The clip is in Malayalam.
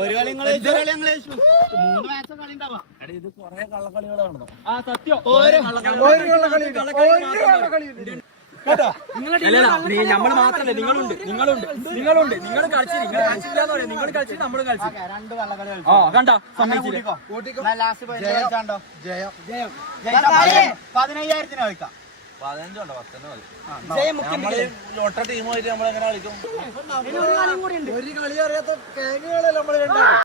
ഒരു കളി 3 മാച്ച് കളി ഉണ്ടാവാ. ഇത് കൊറേ കള്ളക്കളികളാണോ? ആ സത്യം, നമ്മള് മാത്രല്ല, നിങ്ങളുണ്ട് നിങ്ങൾ കളിച്ചു, നിങ്ങൾ കളിച്ചു, നമ്മള് കളിച്ചു. 2 കള്ളക്കളി കണ്ടോ? സമ്മതിച്ചില്ലോ. ലാസ്റ്റ് 15,000 കളിക്കാം. 15 ഒട്ട ടീമായിട്ട് നമ്മളെങ്ങനെ കളിക്കും? ഒരു കളി അറിയാത്ത